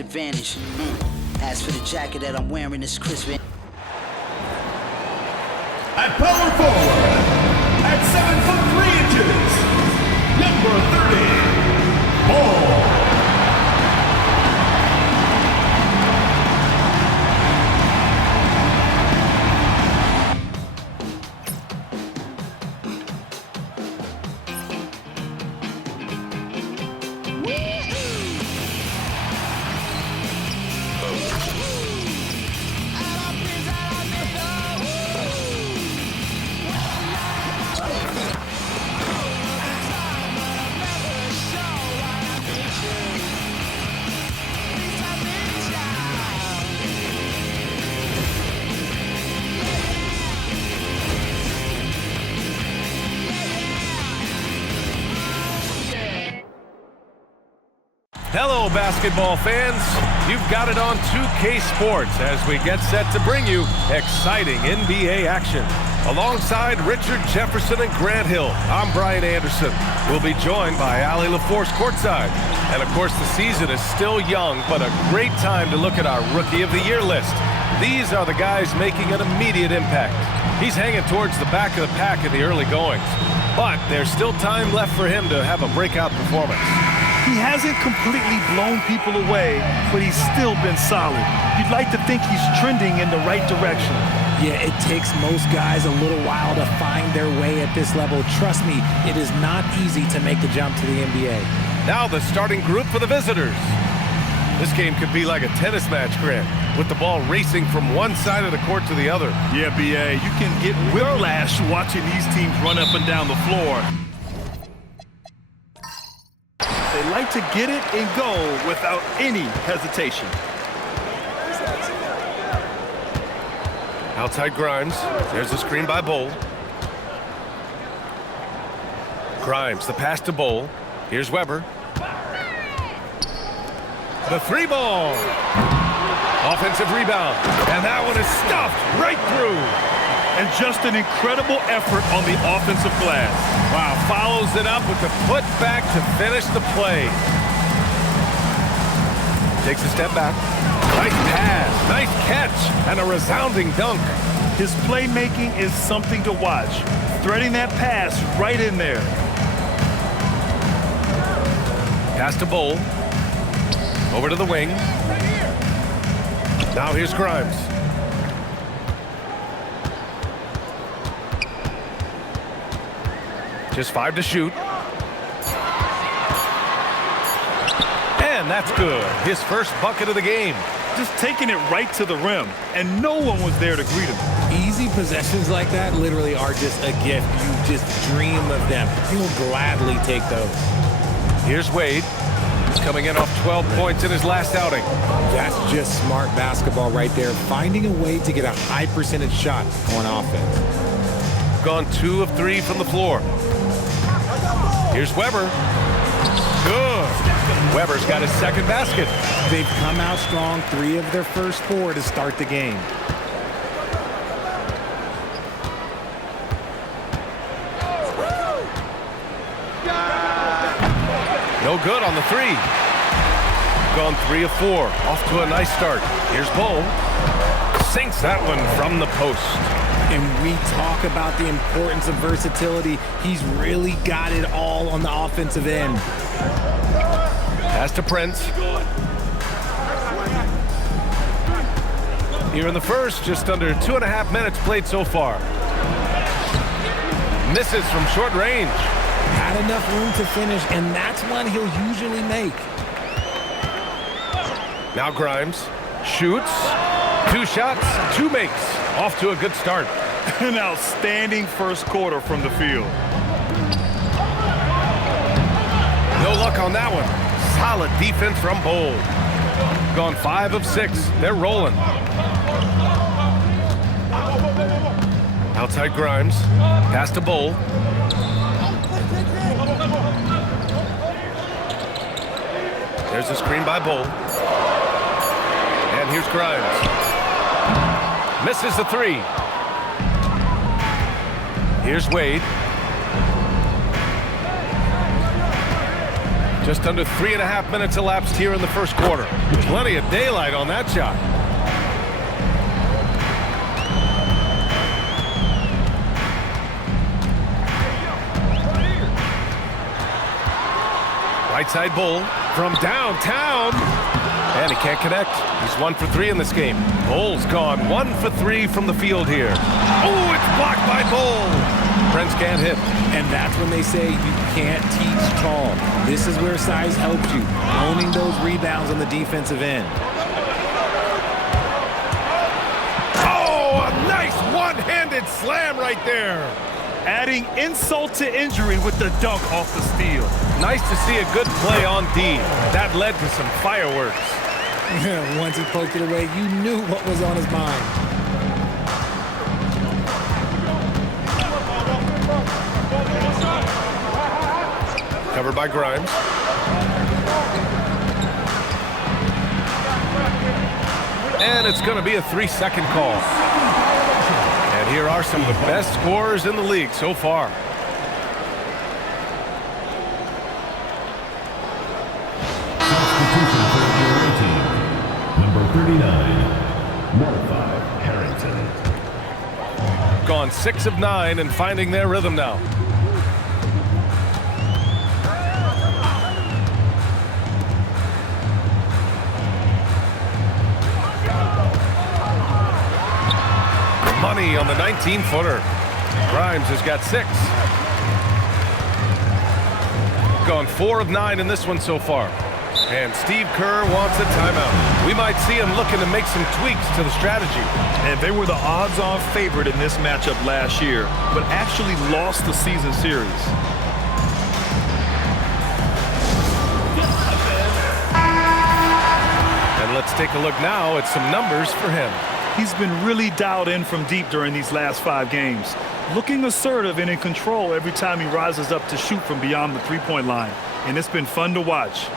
first advantage. As for the jacket that I'm wearing, it's crisp. At power forward, at 7'3", number 30, Ball. Hello, basketball fans. You've got it on 2K Sports as we get set to bring you exciting NBA action. Alongside Richard Jefferson and Grant Hill, I'm Brian Anderson. We'll be joined by Allie LaForce courtside. And of course, the season is still young, but a great time to look at our Rookie of the Year list. These are the guys making an immediate impact. He's hanging towards the back of the pack in the early goings, but there's still time left for him to have a breakout performance. He hasn't completely blown people away, but he's still been solid. You'd like to think he's trending in the right direction. Yeah, it takes most guys a little while to find their way at this level. Trust me, it is not easy to make the jump to the NBA. Now the starting group for the visitors. This game could be like a tennis match, Grant, with the ball racing from one side of the court to the other. Yeah, B.A., you can get whiplash watching these teams run up and down the floor. They like to get it and go without any hesitation. Outside Grimes. There's a screen by Bowl. Grimes, the pass to Bowl. Here's Weber. The three ball. Offensive rebound. And that one is stuffed right through. And just an incredible effort on the offensive glass. Wow, follows it up with the putback to finish the play. Takes a step back. Nice pass, nice catch, and a resounding dunk. His playmaking is something to watch. Threading that pass right in there. Pass to Bowl. Over to the wing. Now here's Grimes. Just 5 to shoot. And that's good. His first bucket of the game. Just taking it right to the rim, and no one was there to greet him. Easy possessions like that literally are just a gift. You just dream of them. You'll gladly take those. Here's Wade. He's coming in off 12 points in his last outing. That's just smart basketball right there. Finding a way to get a high percentage shot on offense. Gone 2 of 3 from the floor. Here's Weber. Good. Weber's got his second basket. They've come out strong, 3 of their first 4 to start the game. No good on the 3. Gone 3 of 4. Off to a nice start. Here's Bowl. Sinks that one from the post. And we talk about the importance of versatility. He's really got it all on the offensive end. Pass to Prince. Here in the first, just under 2.5 minutes played so far. Misses from short range. Had enough room to finish, and that's one he'll usually make. Now Grimes shoots. 2 shots, 2 makes. Off to a good start. An outstanding first quarter from the field. No luck on that one. Solid defense from Bowl. Gone 5 of 6. They're rolling. Outside Grimes. Pass to Bowl. There's a screen by Bowl. And here's Grimes. Misses the 3. Here's Wade. Just under 3.5 minutes elapsed here in the first quarter. Plenty of daylight on that shot. Right side Bull from downtown. And he can't connect. He's 1 for 3 in this game. Bull's gone 1 for 3 from the field here. Oh, it's blocked by Bull. Friends can't hit. And that's when they say you can't teach tall. This is where size helps you, owning those rebounds on the defensive end. Oh, a nice one-handed slam right there. Adding insult to injury with the dunk off the steal. Nice to see a good play on D. That led to some fireworks. Once he poked it away, you knew what was on his mind. Covered by Grimes. And it's going to be a 3-second call. And here are some of the best scorers in the league so far. Substitution for the away team. Number 39, Mordecai Harrington. Gone 6 of 9 and finding their rhythm now. Money on the 19-footer. Grimes has got 6. Gone 4 of 9 in this one so far. And Steve Kerr wants a timeout. We might see him looking to make some tweaks to the strategy. And they were the odds-on favorite in this matchup last year, but actually lost the season series. And let's take a look now at some numbers for him. He's been really dialed in from deep during these last 5 games, looking assertive and in control every time he rises up to shoot from beyond the three-point line, and it's been fun to watch.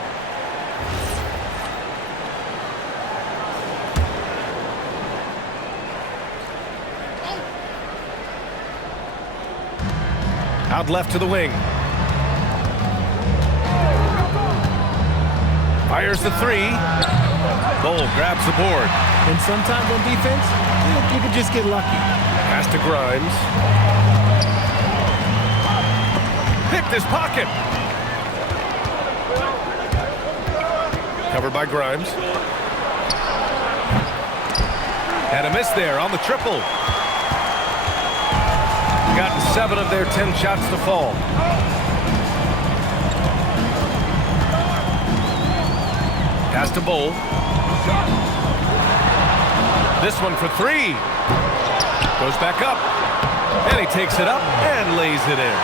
Out left to the wing. Fires the 3. Bull grabs the board. And sometimes on defense, you can just get lucky. Pass to Grimes. Picked his pocket. Covered by Grimes. And a miss there on the triple. Gotten 7 of their 10 shots to fall. Pass to Bull. This one for 3. Goes back up. And he takes it up and lays it in.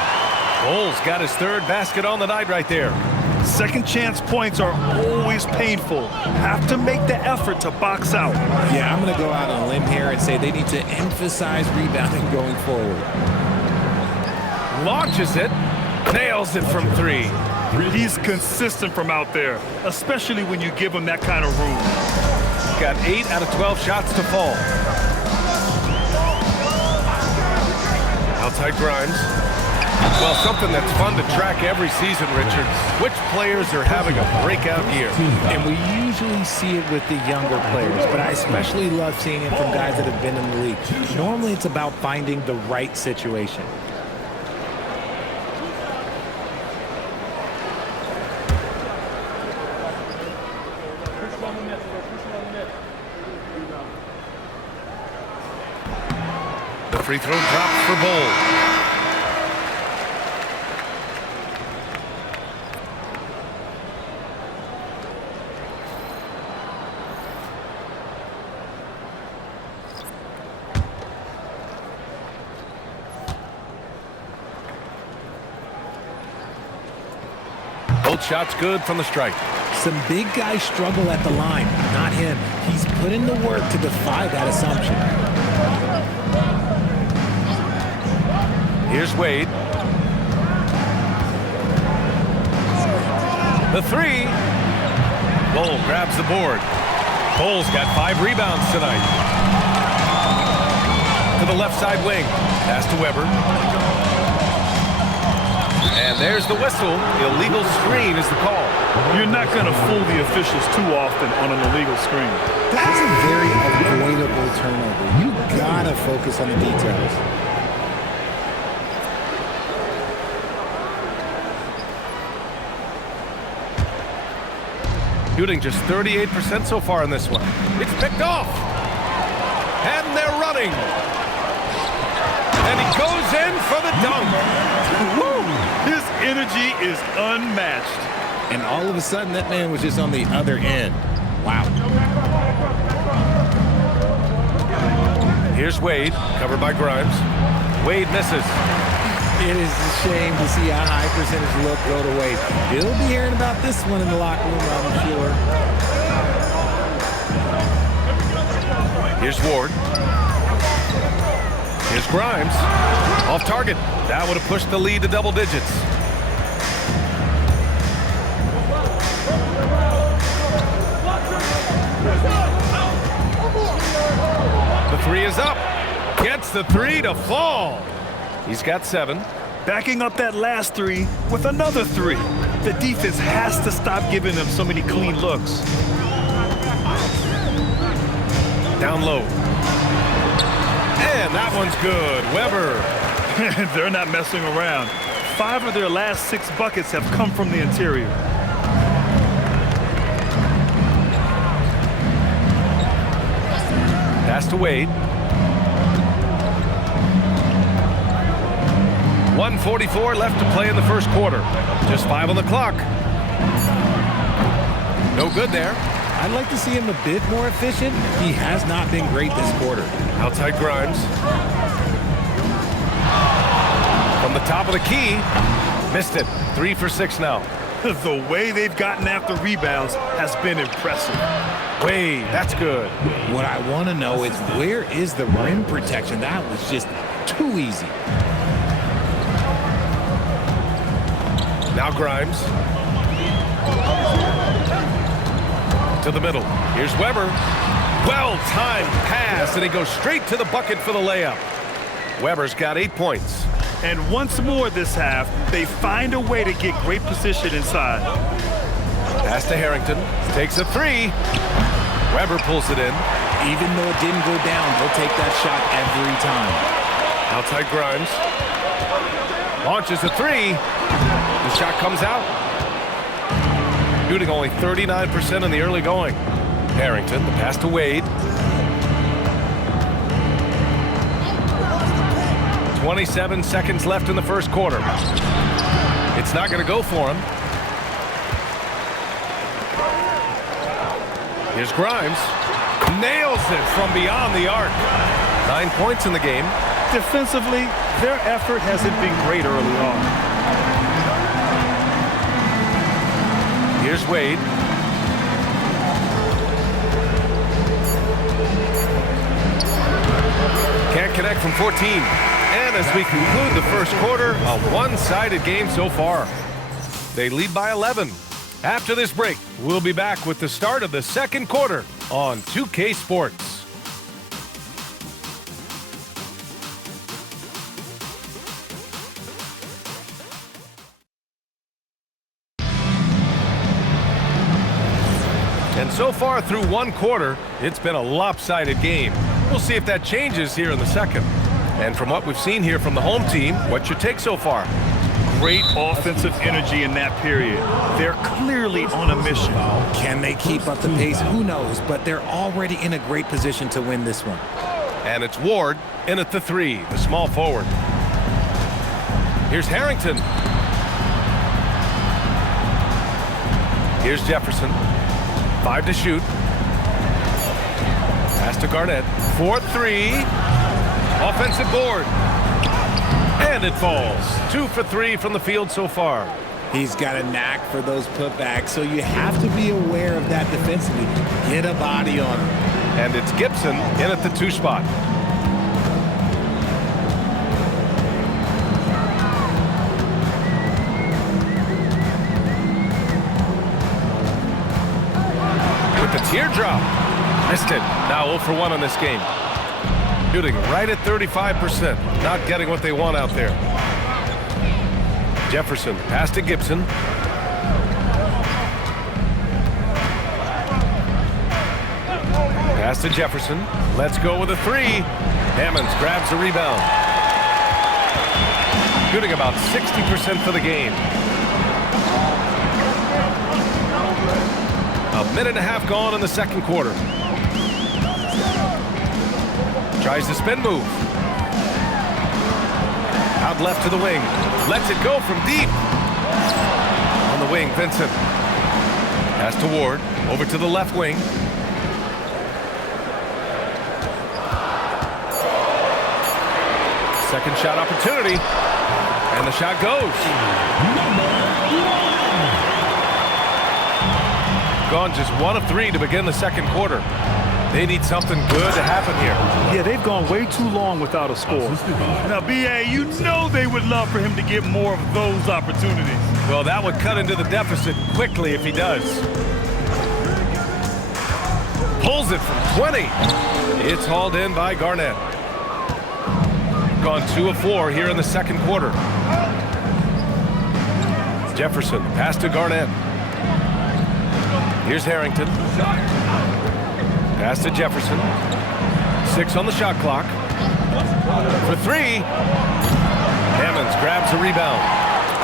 Bull's got his 3rd basket on the night right there. Second chance points are always painful. Have to make the effort to box out. Yeah, I'm going to go out on a limb here and say they need to emphasize rebounding going forward. Launches it. Nails it from 3. He's consistent from out there, especially when you give him that kind of room. Got 8 out of 12 shots to fall. Outside Grimes. Well, something that's fun to track every season, Richard. Which players are having a breakout year? And we usually see it with the younger players, but I especially love seeing it from guys that have been in the league. Normally, it's about finding the right situation. The free throw drops for Bull. Both shots good from the strike. Some big guys struggle at the line, not him. He's put in the work to defy that assumption. Here's Wade. The 3. Bull grabs the board. Bull's got 5 rebounds tonight. To the left side wing. Pass to Weber. And there's the whistle. Illegal screen is the call. You're not going to fool the officials too often on an illegal screen. That's a very avoidable turnover. You gotta focus on the details. Shooting just 38% so far in this one. It's picked off. And they're running. And he goes in for the dunk. Woo! His energy is unmatched. And all of a sudden, that man was just on the other end. Wow. Here's Wade, covered by Grimes. Wade misses. It is a shame to see a high percentage look go to Wade. He'll be hearing about this one in the locker room, I'm sure. Here's Ward. Here's Grimes. Off target. That would have pushed the lead to double digits. The three is up. Gets the three to fall. He's got 7. Backing up that last 3 with another 3. The defense has to stop giving them so many clean looks. Down low. And that one's good. Weber. They're not messing around. 5 of their last 6 buckets have come from the interior. Pass to Wade. 1:44 left to play in the first quarter. Just 5 on the clock. No good there. I'd like to see him a bit more efficient. He has not been great this quarter. Outside Grimes. From the top of the key. Missed it. 3 for 6 now. The way they've gotten after rebounds has been impressive. Wade, that's good. What I want to know is, where is the rim protection? That was just too easy. Now Grimes. To the middle. Here's Weber. Well-timed pass, and he goes straight to the bucket for the layup. Weber's got 8 points. And once more this half, they find a way to get great position inside. Pass to Harrington. Takes a 3. Weber pulls it in. Even though it didn't go down, he'll take that shot every time. Outside Grimes. Launches a 3. The shot comes out. Shooting only 39% in the early going. Harrington, the pass to Wade. 27 seconds left in the first quarter. It's not going to go for him. Here's Grimes. Nails it from beyond the arc. 9 points in the game. Defensively, their effort hasn't been great early on. Here's Wade. Can't connect from 14. And as we conclude the first quarter, a one-sided game so far. They lead by 11. After this break, we'll be back with the start of the second quarter on 2K Sports. And so far through one quarter, it's been a lopsided game. We'll see if that changes here in the second. And from what we've seen here from the home team, what's your take so far? Great offensive energy in that period. They're clearly on a mission. Can they keep up the pace? Who knows, but they're already in a great position to win this one. And it's Ward in at the 3, the small forward. Here's Harrington. Here's Jefferson. 5 to shoot. Pass to Garnett. 4-3. Offensive board. And it falls. 2 for 3 from the field so far. He's got a knack for those putbacks, so you have to be aware of that defensively. Get a body on him. And it's Gibson in at the 2 spot. With the teardrop. Missed it. Now 0 for 1 on this game. Shooting right at 35%. Not getting what they want out there. Jefferson, pass to Gibson. Pass to Jefferson. Let's go with a three. Hammonds grabs the rebound. Shooting about 60% for the game. A minute and a half gone in the second quarter. Tries the spin move. Out left to the wing. Lets it go from deep. On the wing, Vincent. Pass to Ward. Over to the left wing. Second shot opportunity. And the shot goes. Gone just 1 of 3 to begin the second quarter. They need something good to happen here. Yeah, they've gone way too long without a score. Now, B.A., you know they would love for him to get more of those opportunities. Well, that would cut into the deficit quickly if he does. Pulls it from 20. It's hauled in by Garnett. Gone 2 of 4 here in the second quarter. Jefferson, pass to Garnett. Here's Harrington. Pass to Jefferson. 6 on the shot clock. For 3. Hammonds grabs the rebound.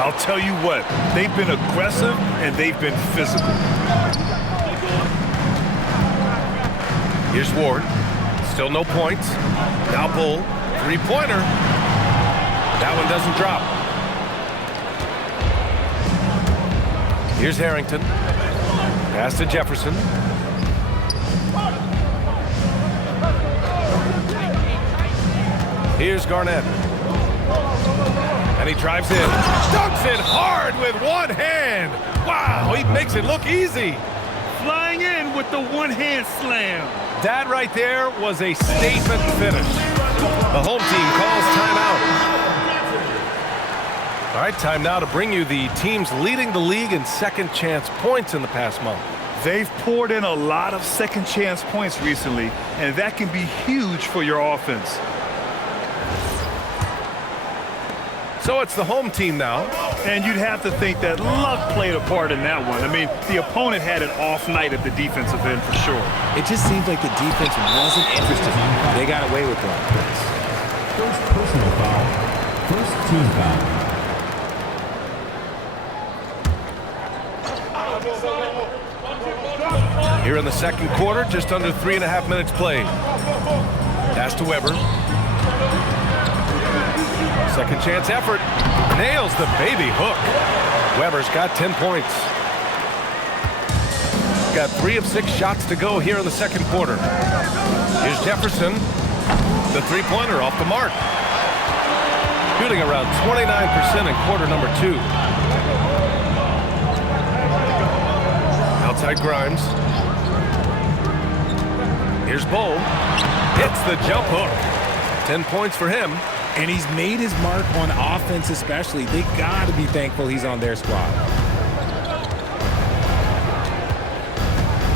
I'll tell you what, they've been aggressive and they've been physical. Here's Ward. Still no points. Now Bull. Three-pointer. That one doesn't drop. Here's Harrington. Pass to Jefferson. Here's Garnett. And he drives in. Dunks it hard with one hand. Wow, he makes it look easy. Flying in with the one-hand slam. That right there was a statement finish. The home team calls timeout. All right, time now to bring you the teams leading the league in second chance points in the past month. They've poured in a lot of second chance points recently, and that can be huge for your offense. So it's the home team now. And you'd have to think that luck played a part in that one. I mean, the opponent had an off night at the defensive end for sure. It just seems like the defense wasn't interested. They got away with one. First personal foul. First team foul. Here in the second quarter, just under 3.5 minutes played. Pass to Weber. Second chance effort. Nails the baby hook. Weber's got 10 points. Got 3 of 6 shots to go here in the second quarter. Here's Jefferson. The three-pointer off the mark. Shooting around 29% in quarter number 2. Outside Grimes. Here's Bull. Hits the jump hook. 10 points for him. And he's made his mark on offense especially. They got to be thankful he's on their squad.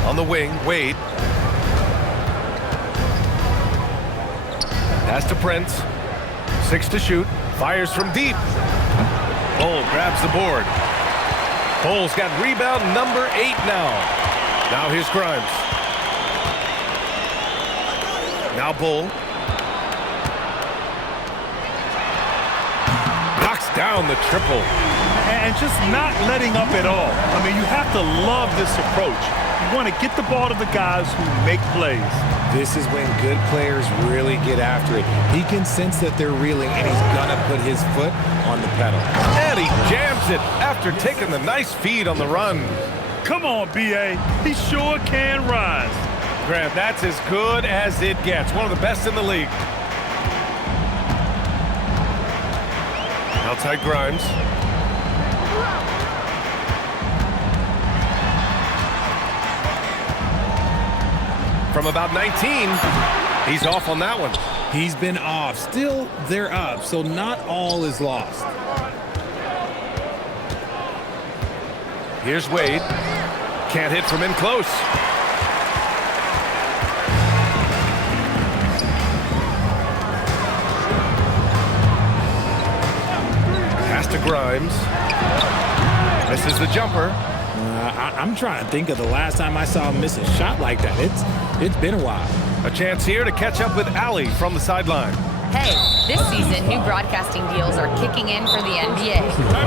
On the wing, Wade. Pass to Prince. 6 to shoot. Fires from deep. Bull grabs the board. Bull's got rebound number 8 now. Now here's Grimes. Now Bull. Knocks down the triple. And just not letting up at all. I mean, you have to love this approach. You want to get the ball to the guys who make plays. This is when good players really get after it. He can sense that they're reeling, and he's going to put his foot on the pedal. And he jams it after taking the nice feed on the run. Come on, B.A. He sure can rise. Grant, that's as good as it gets. One of the best in the league. Outside Grimes. From about 19, he's off on that one. He's been off. Still, they're up, so not all is lost. Here's Wade. Can't hit from in close. Pass to Grimes. Misses the jumper. I'm trying to think of the last time I saw him miss a shot like that. It's been a while. A chance here to catch up with Allie from the sideline. Hey, this season, new broadcasting deals are kicking in for the NBA.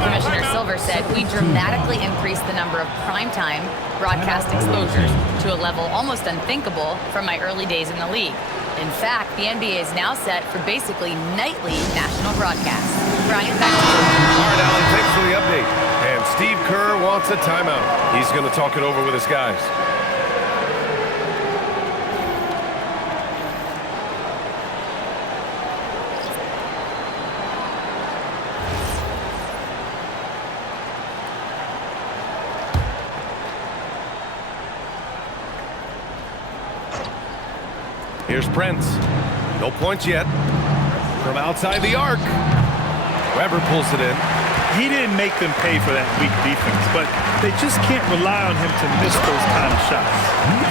Commissioner Silver said we dramatically increased the number of primetime broadcast exposures to a level almost unthinkable from my early days in the league. In fact, the NBA is now set for basically nightly national broadcasts. Brian, back to you. All right, Allie, thanks for the update. And Steve Kerr wants a timeout. He's going to talk it over with his guys. Here's Prince. No points yet. From outside the arc. Weber pulls it in. He didn't make them pay for that weak defense, but they just can't rely on him to miss those kind of shots.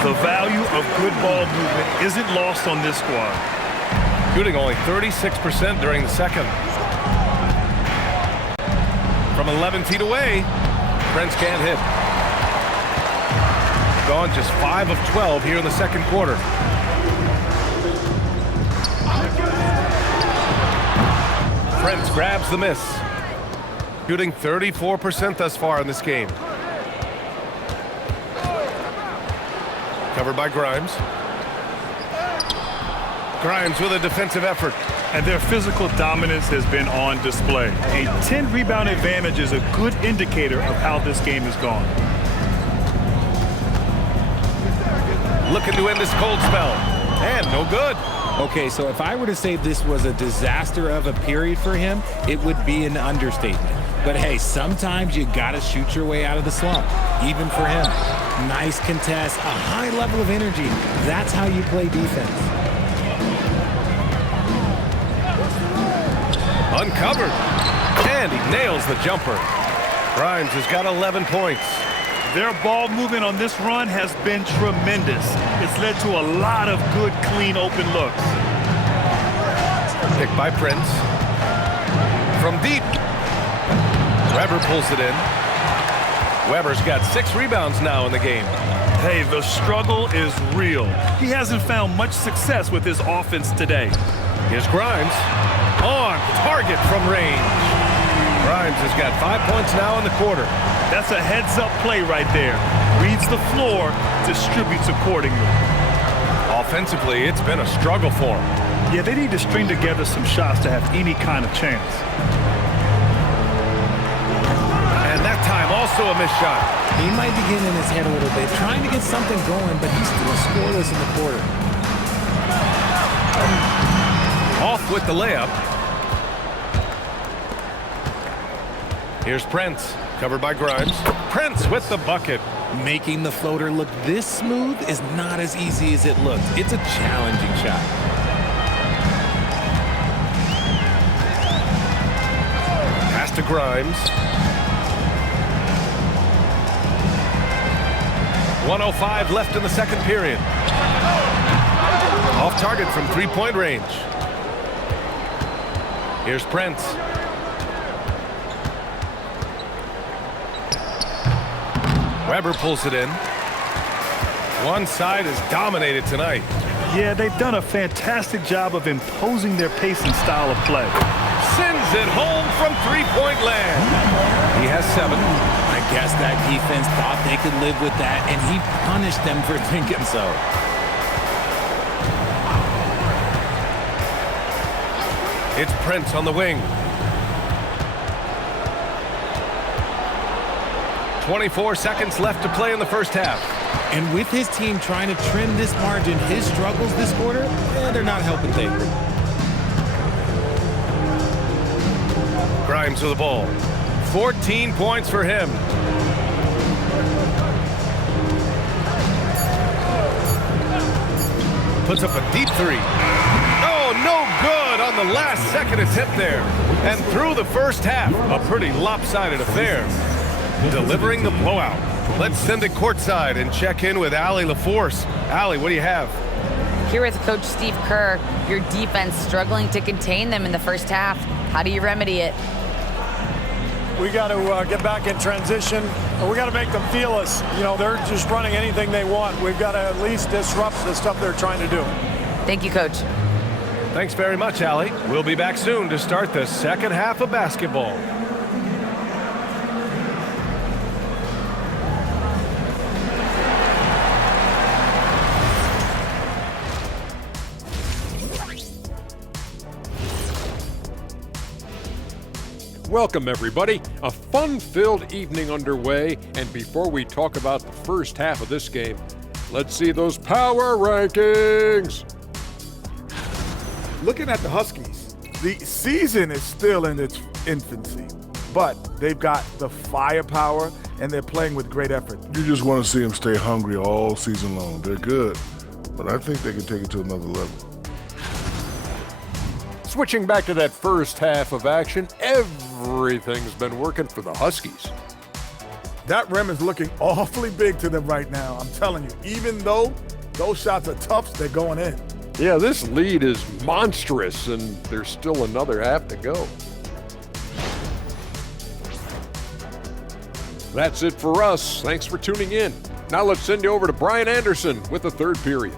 The value of good ball movement isn't lost on this squad. Shooting only 36% during the second. From 11 feet away, Prince can't hit. Gone just 5 of 12 here in the second quarter. Prince grabs the miss. Shooting 34% thus far in this game. Covered by Grimes. Grimes with a defensive effort. And their physical dominance has been on display. A 10-rebound advantage is a good indicator of how this game has gone. Looking to end this cold spell. And no good. Okay, so if I were to say this was a disaster of a period for him, it would be an understatement. But hey, sometimes you gotta shoot your way out of the slump, even for him. Nice contest, a high level of energy. That's how you play defense. Uncovered. And he nails the jumper. Grimes has got 11 points. Their ball movement on this run has been tremendous. It's led to a lot of good, clean, open looks. Picked by Prince. From deep. Weber pulls it in. Weber's got 6 rebounds now in the game. Hey, the struggle is real. He hasn't found much success with his offense today. Here's Grimes. On target from range. Grimes has got 5 points now in the quarter. That's a heads-up play right there. Reads the floor, distributes accordingly. Offensively, it's been a struggle for him. Yeah, they need to string together some shots to have any kind of chance. And that time also a missed shot. He might be getting in his head a little bit, trying to get something going, but he's still scoreless in the quarter. Off with the layup. Here's Prince, covered by Grimes. Prince with the bucket. Making the floater look this smooth is not as easy as it looks. It's a challenging shot. Pass to Grimes. 1:05 left in the second period. Off target from three-point range. Here's Prince. Weber pulls it in. One side is dominated tonight. Yeah, they've done a fantastic job of imposing their pace and style of play. Sends it home from three-point land. He has 7. I guess that defense thought they could live with that, and he punished them for thinking so. It's Prince on the wing. 24 seconds left to play in the first half. And with his team trying to trim this margin, his struggles this quarter, they're not helping things. Grimes with the ball. 14 points for him. Puts up a deep 3. Oh, no good on the last second attempt there. And through the first half, a pretty lopsided affair. Delivering the blowout. Let's send it courtside and check in with Allie LaForce. Allie, what do you have? Here with Coach Steve Kerr, your defense struggling to contain them in the first half. How do you remedy it? We got to get back in transition. We got to make them feel us. You know, they're just running anything they want. We've got to at least disrupt the stuff they're trying to do. Thank you, Coach. Thanks very much, Allie. We'll be back soon to start the second half of basketball. Welcome, everybody. A fun-filled evening underway, and before we talk about the first half of this game, let's see those power rankings. Looking at the Huskies, the season is still in its infancy, but they've got the firepower, and they're playing with great effort. You just want to see them stay hungry all season long. They're good, but I think they can take it to another level. Switching back to that first half of action, everything's been working for the Huskies. That rim is looking awfully big to them right now. I'm telling you, even though those shots are tough, they're going in. Yeah, this lead is monstrous, and there's still another half to go. That's it for us. Thanks for tuning in. Now let's send you over to Brian Anderson with the third period.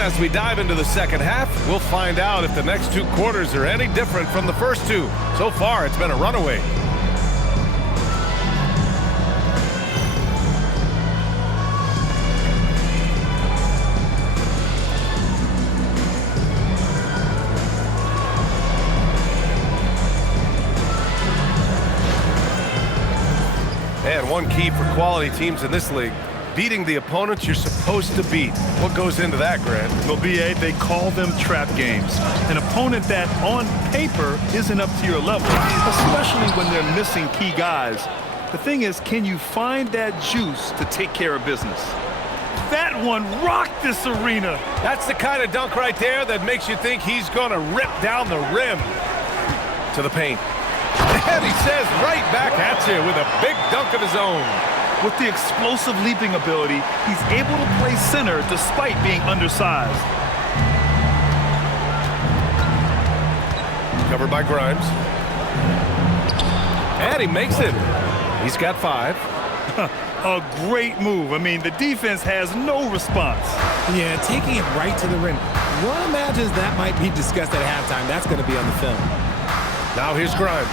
As we dive into the second half, we'll find out if the next two quarters are any different from the first two. So far, it's been a runaway. And one key for quality teams in this league, beating the opponents you're supposed to beat. What goes into that, Grant? Well, BA, they call them trap games. An opponent that, on paper, isn't up to your level, especially when they're missing key guys. The thing is, can you find that juice to take care of business? That one rocked this arena. That's the kind of dunk right there that makes you think he's going to rip down the rim to the paint. And he says right back at you with a big dunk of his own. With the explosive leaping ability, he's able to play center despite being undersized. Covered by Grimes. And he makes it. He's got 5. A great move. I mean, the defense has no response. Yeah, taking it right to the rim. One imagines that might be discussed at halftime. That's going to be on the film. Now here's Grimes.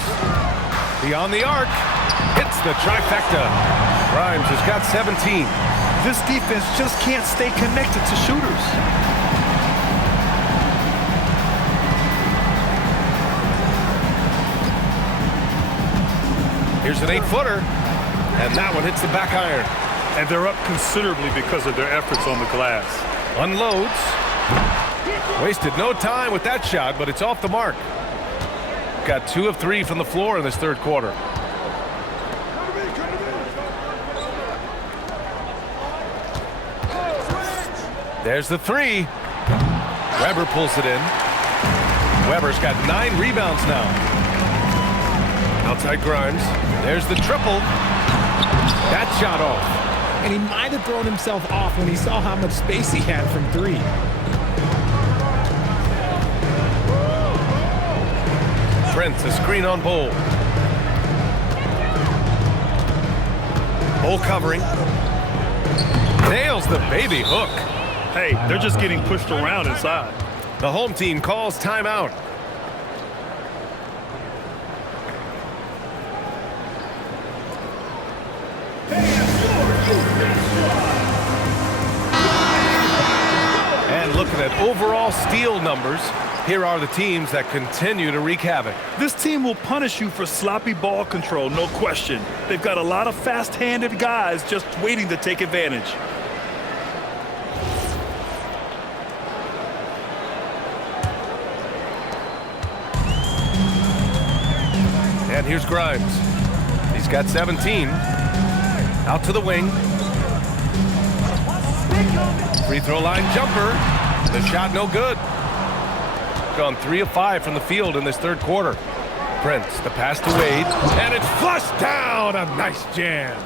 Beyond the arc. Hits the trifecta. Grimes has got 17. This defense just can't stay connected to shooters. Here's an 8-footer, and that one hits the back iron. And they're up considerably because of their efforts on the glass. Unloads. Wasted no time with that shot, but it's off the mark. Got 2 of 3 from the floor in this third quarter. There's the 3. Weber pulls it in. Weber's got 9 rebounds now. Outside Grimes. There's the triple. That shot off. And he might have thrown himself off when he saw how much space he had from 3. Trent, a screen on Bull. Bull covering. Nails the baby hook. Hey, they're just getting pushed around inside. The home team calls timeout. And looking at overall steal numbers, here are the teams that continue to wreak havoc. This team will punish you for sloppy ball control, no question. They've got a lot of fast-handed guys just waiting to take advantage. And here's Grimes. He's got 17. Out to the wing. Free throw line jumper. The shot no good. Gone 3 of 5 from the field in this third quarter. Prince, the pass to Wade, and it's flushed down. A nice jam.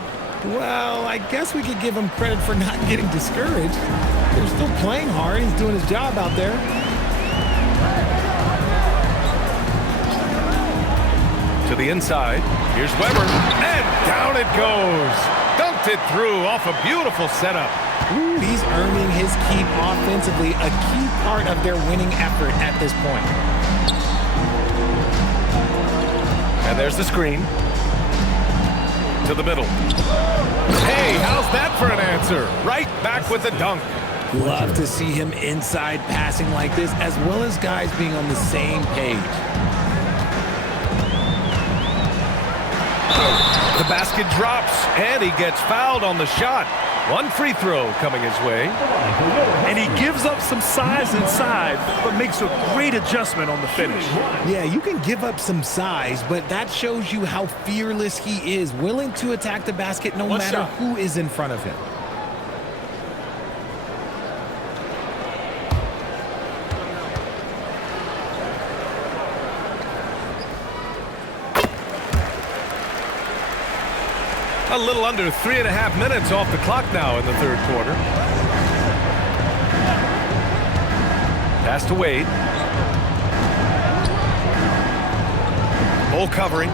Well, I guess we could give him credit for not getting discouraged. They're still playing hard. He's doing his job out there. To the inside. Here's Weber, and down it goes. Dunked it through off a beautiful setup. Ooh, he's earning his keep offensively, a key part of their winning effort at this point. And there's the screen. To the middle. Hey, how's that for an answer? Right back with the dunk. Love to see him inside passing like this, as well as guys being on the same page. The basket drops, and he gets fouled on the shot. One free throw coming his way. And he gives up some size inside, but makes a great adjustment on the finish. Yeah, you can give up some size, but that shows you how fearless he is, willing to attack the basket no matter who is in front of him. A little under 3.5 minutes off the clock now in the third quarter. Pass to Wade. Bull covering.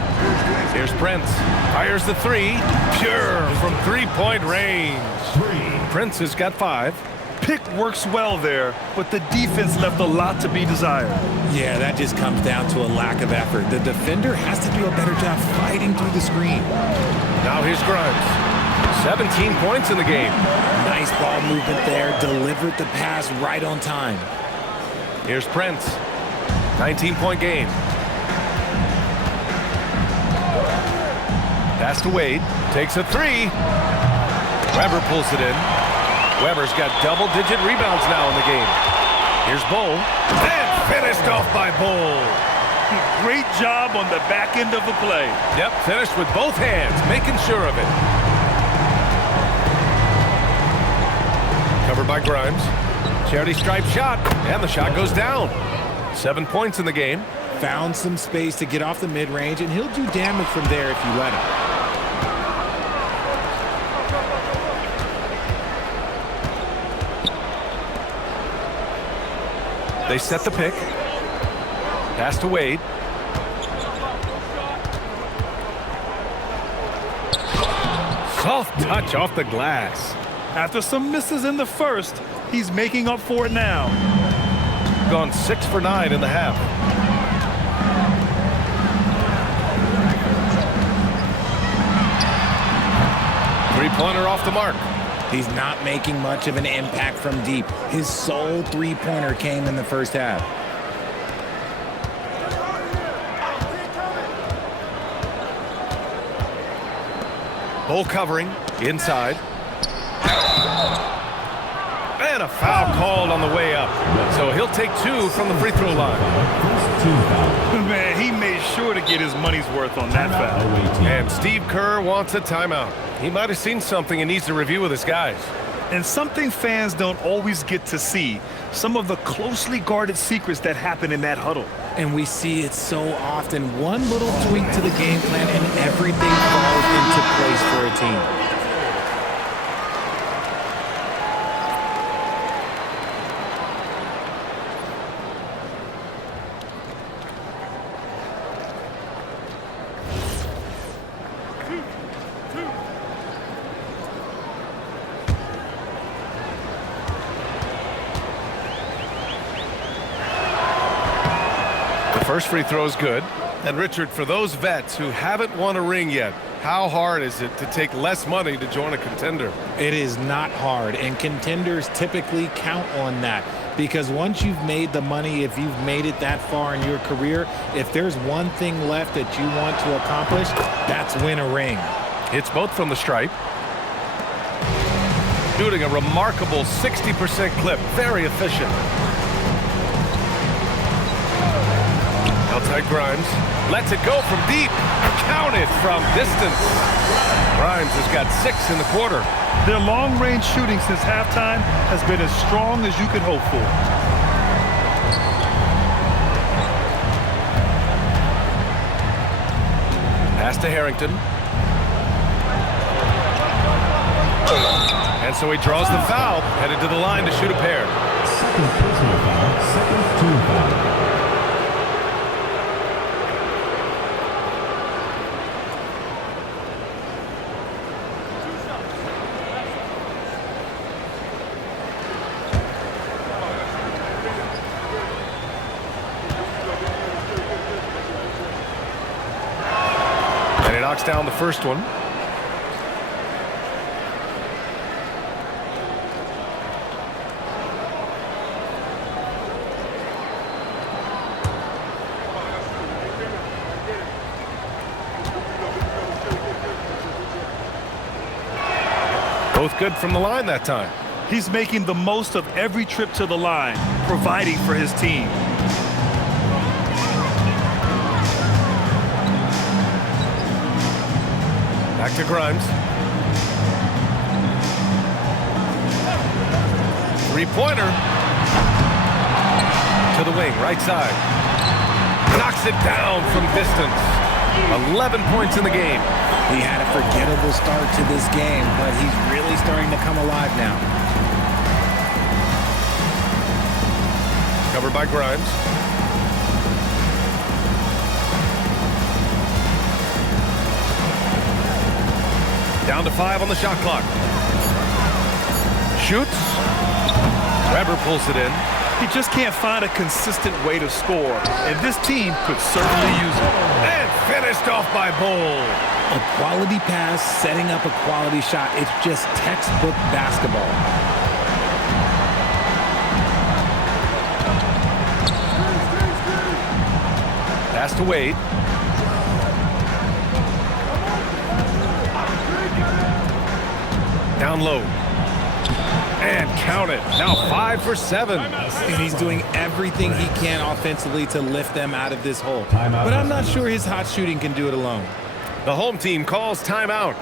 Here's Prince. Fires the three. Pure from three-point range. Prince has got 5. Pick works well there, but the defense left a lot to be desired. Yeah, that just comes down to a lack of effort. The defender has to do a better job fighting through the screen. Now here's Grimes. 17 points in the game. Nice ball movement there. Delivered the pass right on time. Here's Prince. 19-point game. Pass to Wade. Takes a 3. Weber pulls it in. Weber's got double-digit rebounds now in the game. Here's Bull. And finished off by Bull. Great job on the back end of the play. Yep, finished with both hands, making sure of it. Covered by Grimes. Charity stripe shot, and the shot goes down. 7 points in the game. Found some space to get off the mid-range, and he'll do damage from there if you let him. They set the pick. Pass to Wade. Soft touch off the glass. After some misses in the first, he's making up for it now. Gone 6 for 9 in the half. Three-pointer off the mark. He's not making much of an impact from deep. His sole three-pointer came in the first half. Bull covering inside. And a foul called on the way up. So he'll take 2 from the free throw line. Man, he made sure to get his money's worth on that foul. And Steve Kerr wants a timeout. He might have seen something and needs to review with his guys. And something fans don't always get to see, some of the closely guarded secrets that happen in that huddle. And we see it so often. One little tweak to the game plan and everything falls into place for a team. First free throw is good. And Richard, for those vets who haven't won a ring yet, how hard is it to take less money to join a contender? It is not hard, and contenders typically count on that. Because once you've made the money, if you've made it that far in your career, if there's one thing left that you want to accomplish, that's win a ring. Hits both from the stripe. Shooting a remarkable 60% clip. Very efficient. Outside Grimes. Lets it go from deep. Counted from distance. Grimes has got 6 in the quarter. Their long-range shooting since halftime has been as strong as you could hope for. Pass to Harrington. And so he draws the foul, headed to the line to shoot a pair. Second personal foul, second team foul. And he knocks down the first one. Both good from the line that time. He's making the most of every trip to the line, providing for his team. Back to Grimes. Three-pointer. To the wing, right side. Knocks it down from distance. 11 points in the game. He had a forgettable start to this game, but he's really starting to come alive now. Covered by Grimes. Down to 5 on the shot clock. Shoots. Weber pulls it in. He just can't find a consistent way to score, and this team could certainly use it. And finished off by Bol. A quality pass, setting up a quality shot. It's just textbook basketball. Pass to Wade. Down low. And count it. Now 5 for 7. And he's doing everything he can offensively to lift them out of this hole. But I'm not sure his hot shooting can do it alone. The home team calls timeout.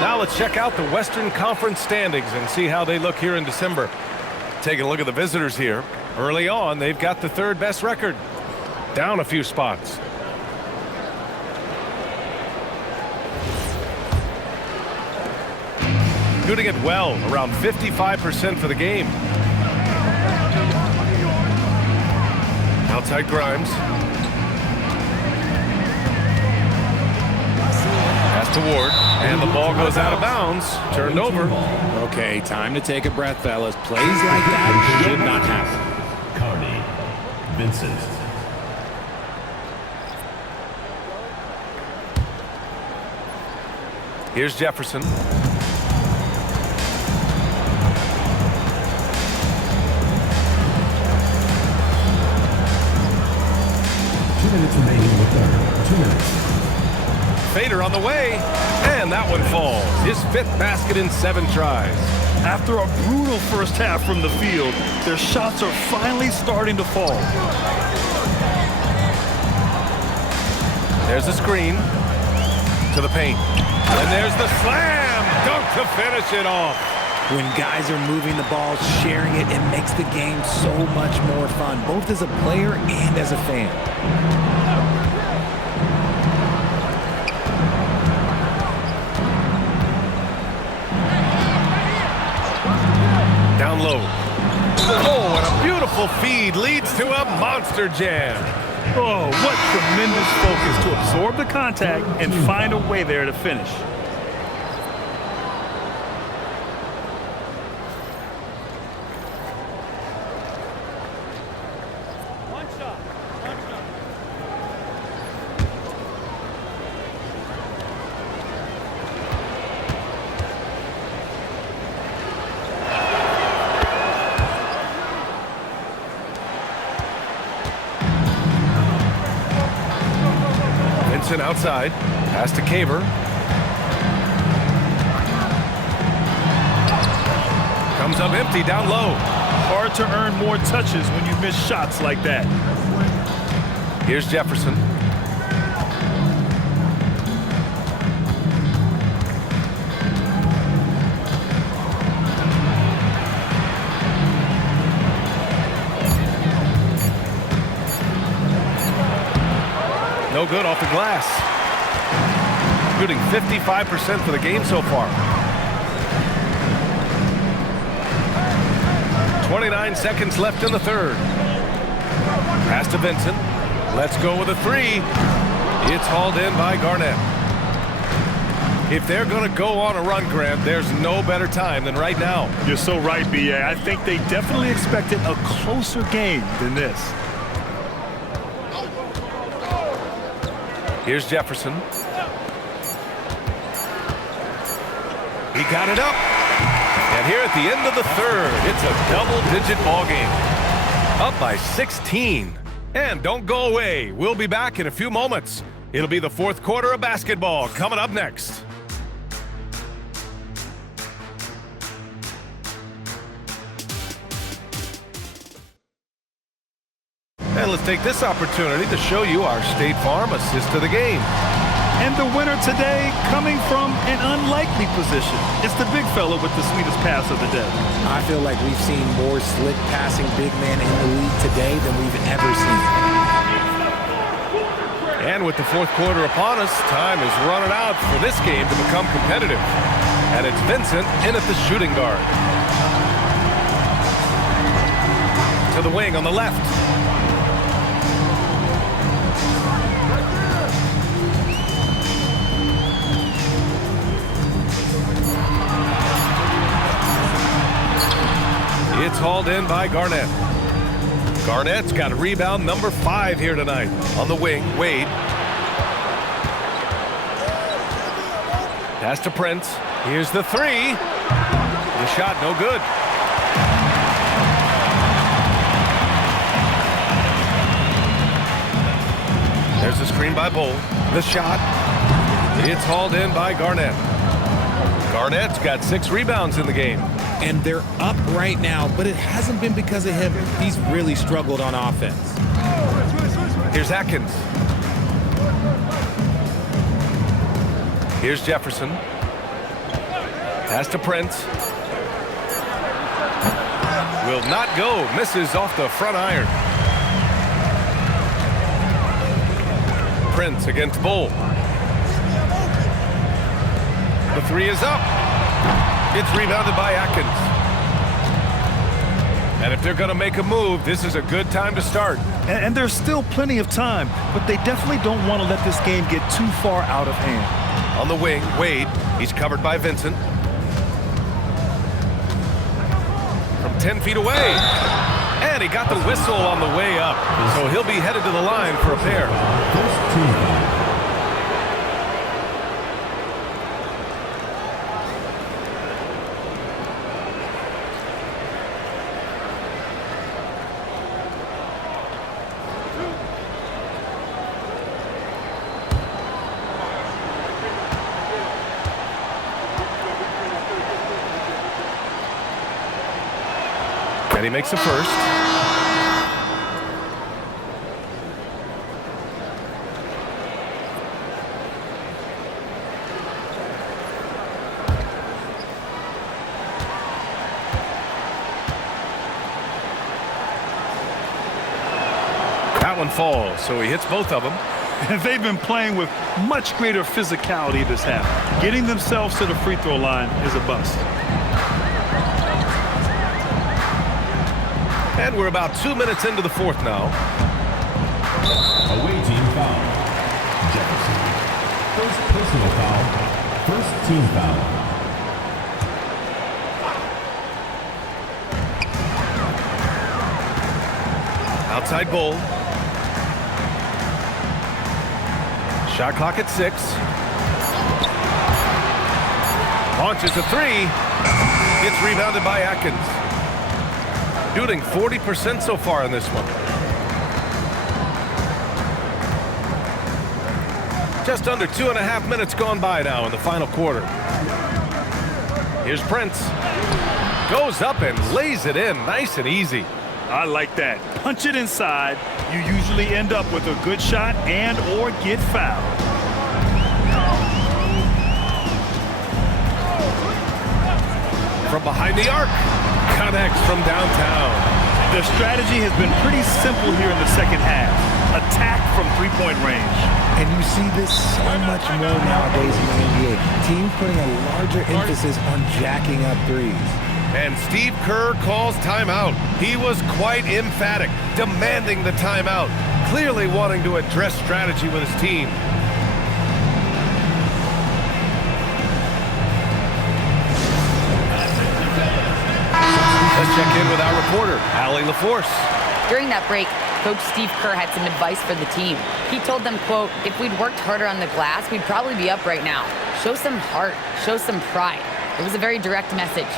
Now let's check out the Western Conference standings and see how they look here in December. Taking a look at the visitors here. Early on, they've got the third best record. Down a few spots. Shooting it well, around 55% for the game. Outside Grimes. Pass to Ward, and the ball goes out of bounds. Turned over. Okay, time to take a breath, fellas. Plays like that should not happen. Carney, Vincent. Here's Jefferson. 2 minutes remaining in the third. 2 minutes. Fader on the way, and that one falls. His 5th basket in 7 tries. After a brutal first half from the field, their shots are finally starting to fall. There's the screen to the paint. And there's the slam dunk to finish it off. When guys are moving the ball, sharing it, it makes the game so much more fun, both as a player and as a fan. Down low. Oh, and a beautiful feed leads to a monster jam. Oh, what tremendous focus to absorb the contact and find a way there to finish. Outside, pass to Caver. Comes up empty, down low. Hard to earn more touches when you miss shots like that. Here's Jefferson. No good off the glass. Shooting 55% for the game so far. 29 seconds left in the third. Pass to Vincent. Let's go with a three. It's hauled in by Garnett. If they're going to go on a run, Grant, there's no better time than right now. You're so right, B.A. I think they definitely expected a closer game than this. Here's Jefferson. He got it up. And here at the end of the third, it's a double-digit ball game. Up by 16. And don't go away. We'll be back in a few moments. It'll be the fourth quarter of basketball coming up next. And let's take this opportunity to show you our State Farm assist to the game. And the winner today coming from an unlikely position. It's the big fella with the sweetest pass of the day. I feel like we've seen more slick passing big men in the league today than we've ever seen. And with the fourth quarter upon us, time is running out for this game to become competitive. And it's Vincent in at the shooting guard. To the wing on the left. It's hauled in by Garnett. Garnett's got rebound number 5 here tonight. On the wing, Wade. Pass to Prince. Here's the three. The shot no good. There's the screen by Bull. The shot. It's hauled in by Garnett. Garnett's got 6 rebounds in the game. And they're up right now, but it hasn't been because of him. He's really struggled on offense. Here's Atkins. Here's Jefferson. Pass to Prince. Will not go. Misses off the front iron. Prince against Bull. The three is up. It's rebounded by Atkins. And if they're going to make a move, this is a good time to start. And there's still plenty of time, but they definitely don't want to let this game get too far out of hand. On the wing, Wade. He's covered by Vincent. From 10 feet away. And he got the whistle on the way up. So he'll be headed to the line for a pair. And he makes the first. That one falls, so he hits both of them. And they've been playing with much greater physicality this half. Getting themselves to the free throw line is a bust. And we're about 2 minutes into the fourth now. Away team foul. Jefferson. First personal foul. First team foul. Outside Bull. Shot clock at 6. Launches a three. Gets rebounded by Atkins. Shooting 40% so far in this one. Just under 2.5 minutes gone by now in the final quarter. Here's Prince. Goes up and lays it in nice and easy. I like that. Punch it inside. You usually end up with a good shot and or get fouled. From behind the arc. Connects from downtown. The strategy has been pretty simple here in the second half. attack from three-point range. And you see this so much more nowadays in the NBA. Teams putting a larger emphasis on jacking up threes. And Steve Kerr calls timeout. He was quite emphatic, demanding the timeout, clearly wanting to address strategy with his team. Let's check in with our reporter, Allie LaForce. During that break, Coach Steve Kerr had some advice for the team. He told them, quote, if we'd worked harder on the glass, we'd probably be up right now. Show some heart, show some pride. It was a very direct message.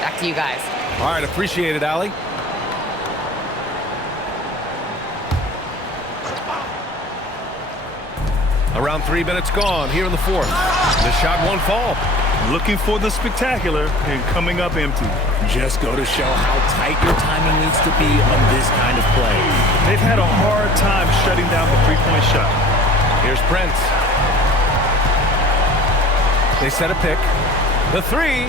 Back to you guys. All right, appreciate it, Allie. Around 3 minutes gone here in the fourth. The shot won't fall. Looking for the spectacular and coming up empty. Just go to show how tight your timing needs to be on this kind of play. They've had a hard time shutting down the three-point shot. Here's Prince. They set a pick. The three.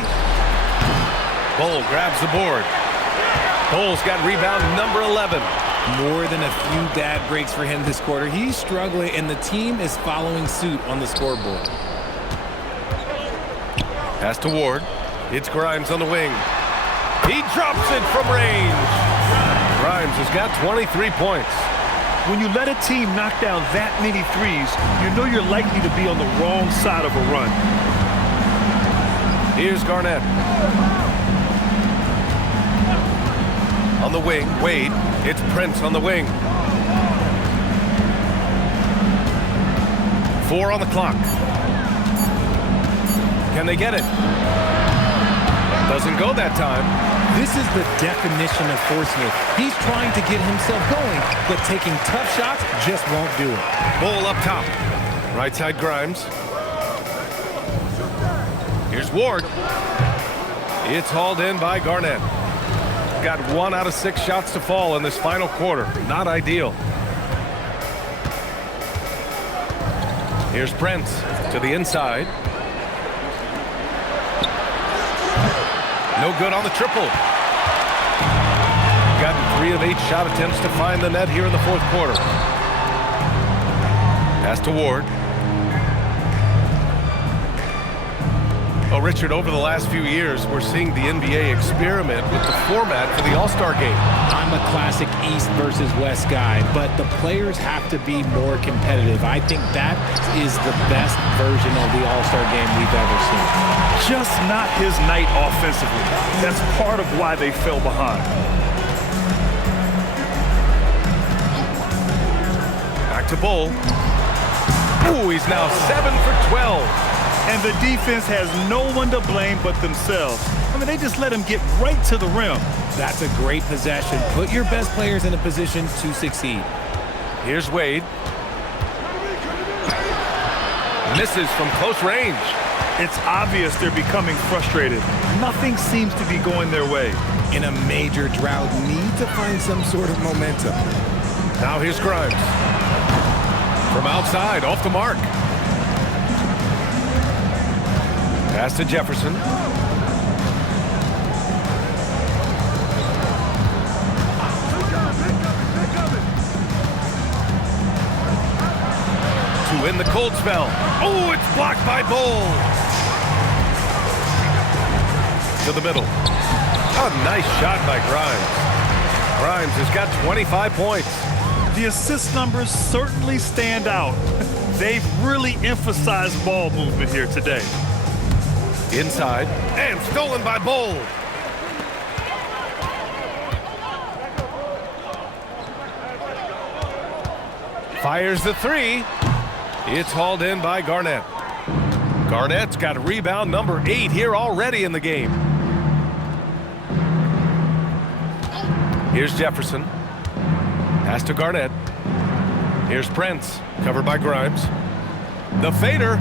Bull grabs the board. Bull's got rebound number 11. More than a few bad breaks for him this quarter. He's struggling, and the team is following suit on the scoreboard. Pass to Ward. It's Grimes on the wing. He drops it from range. Grimes has got 23 points. When you let a team knock down that many threes, you know you're likely to be on the wrong side of a run. Here's Garnett. On the wing, Wade. It's Prince on the wing. 4 on the clock. Can they get it? Doesn't go that time. This is the definition of forcing it. He's trying to get himself going, but taking tough shots just won't do it. Bull up top. Right side Grimes. Here's Ward. It's hauled in by Garnett. Got 1 out of 6 shots to fall in this final quarter. Not ideal. Here's Prince to the inside. No good on the triple. Got 3 of 8 shot attempts to find the net here in the fourth quarter. Pass to Ward. Oh, Richard, over the last few years, we're seeing the NBA experiment with the format for the All-Star game. I'm a classic East versus West guy, but the players have to be more competitive. I think that is the best version of the All-Star game we've ever seen. Just not his night offensively. That's part of why they fell behind. Back to Bull. Ooh, he's now 7 for 12. And the defense has no one to blame but themselves. I mean, they just let him get right to the rim. That's a great possession. Put your best players in a position to succeed. Here's Wade. Misses from close range. It's obvious they're becoming frustrated. Nothing seems to be going their way. In a major drought, need to find some sort of momentum. Now here's Grimes. From outside, off the mark. Pass to Jefferson. To win the cold spell. Oh, it's blocked by Bull. To the middle. A nice shot by Grimes. Grimes has got 25 points. The assist numbers certainly stand out. They've really emphasized ball movement here today. Inside, and stolen by Bull. Fires the three. It's hauled in by Garnett. Garnett's got rebound number 8 here already in the game. Here's Jefferson. Pass to Garnett. Here's Prince, covered by Grimes. The fader.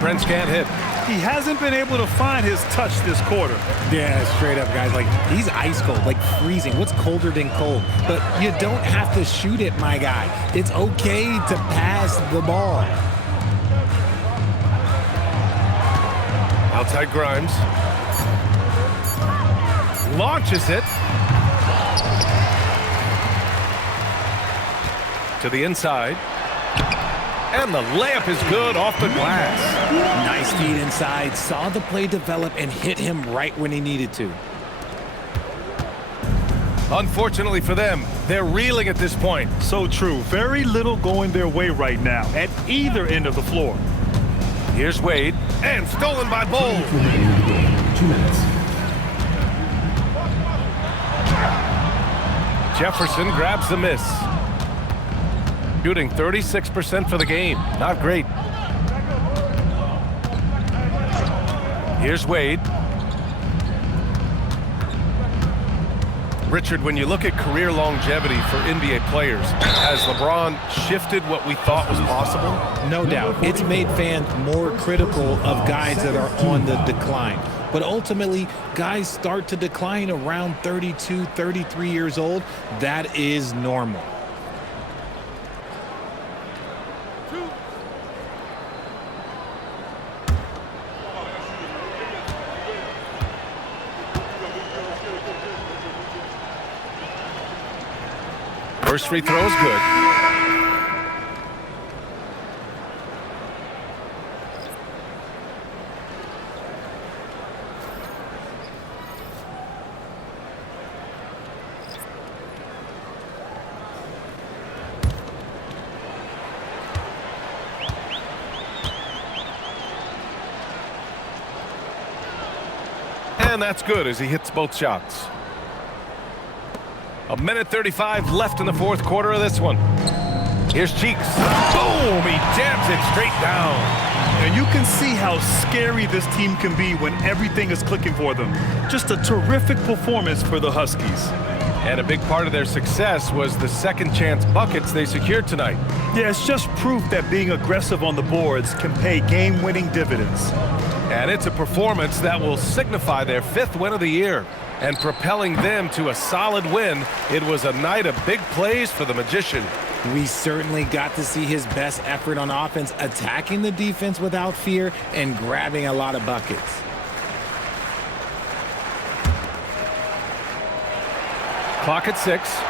Prince can't hit. He hasn't been able to find his touch this quarter. Yeah, straight up, guys. Like, he's ice cold, like freezing. What's colder than cold? But you don't have to shoot it, my guy. It's okay to pass the ball. Outside Grimes. Launches it. To the inside. And the layup is good off the glass. Nice feed inside. Saw the play develop and hit him right when he needed to. Unfortunately for them, they're reeling at this point. So true. Very little going their way right now at either end of the floor. Here's Wade. And stolen by Bowles. 2 minutes. Jefferson grabs the miss. Shooting 36% for the game. Not great. Here's Wade. Richard, when you look at career longevity for NBA players, has LeBron shifted what we thought was possible? No doubt. It's made fans more critical of guys that are on the decline. But ultimately, guys start to decline around 32, 33 years old. That is normal. First free throw is good. And that's good as he hits both shots. 1:35 left in the fourth quarter of this one. Here's Cheeks. Boom! He jams it straight down. And you can see how scary this team can be when everything is clicking for them. Just a terrific performance for the Huskies. And a big part of their success was the second chance buckets they secured tonight. Yeah, it's just proof that being aggressive on the boards can pay game-winning dividends. And it's a performance that will signify their 5th win of the year. And propelling them to a solid win, it was a night of big plays for the Magician. We certainly got to see his best effort on offense, attacking the defense without fear and grabbing a lot of buckets. Clock at 6.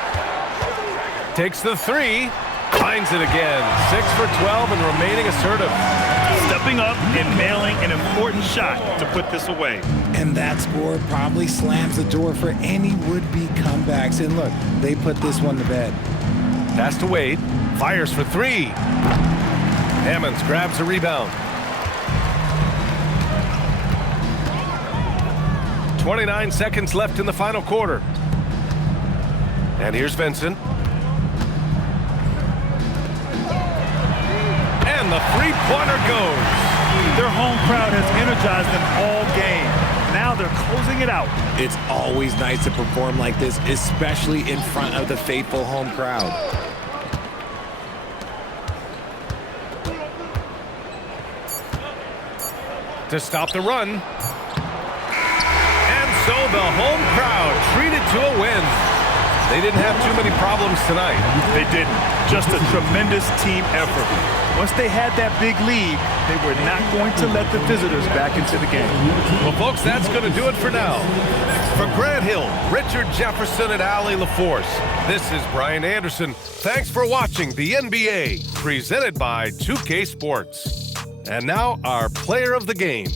Takes the 3. Finds it again. 6 for 12 and remaining assertive. Stepping up and nailing an important shot to put this away. And that score probably slams the door for any would-be comebacks. And look, they put this one to bed. Pass to Wade. Fires for 3. Hammonds grabs a rebound. 29 seconds left in the final quarter. And here's Vincent. And the three-pointer goes. Their home crowd has energized them all game. Now they're closing it out. It's always nice to perform like this, especially in front of the faithful home crowd. To stop the run. And so the home crowd treated to a win. They didn't have too many problems tonight. They didn't. Just a tremendous team effort. Once they had that big lead, they were not going to let the visitors back into the game. Well, folks, that's going to do it for now. For Grant Hill, Richard Jefferson, and Allie LaForce, this is Brian Anderson. Thanks for watching the NBA, presented by 2K Sports. And now, our player of the game.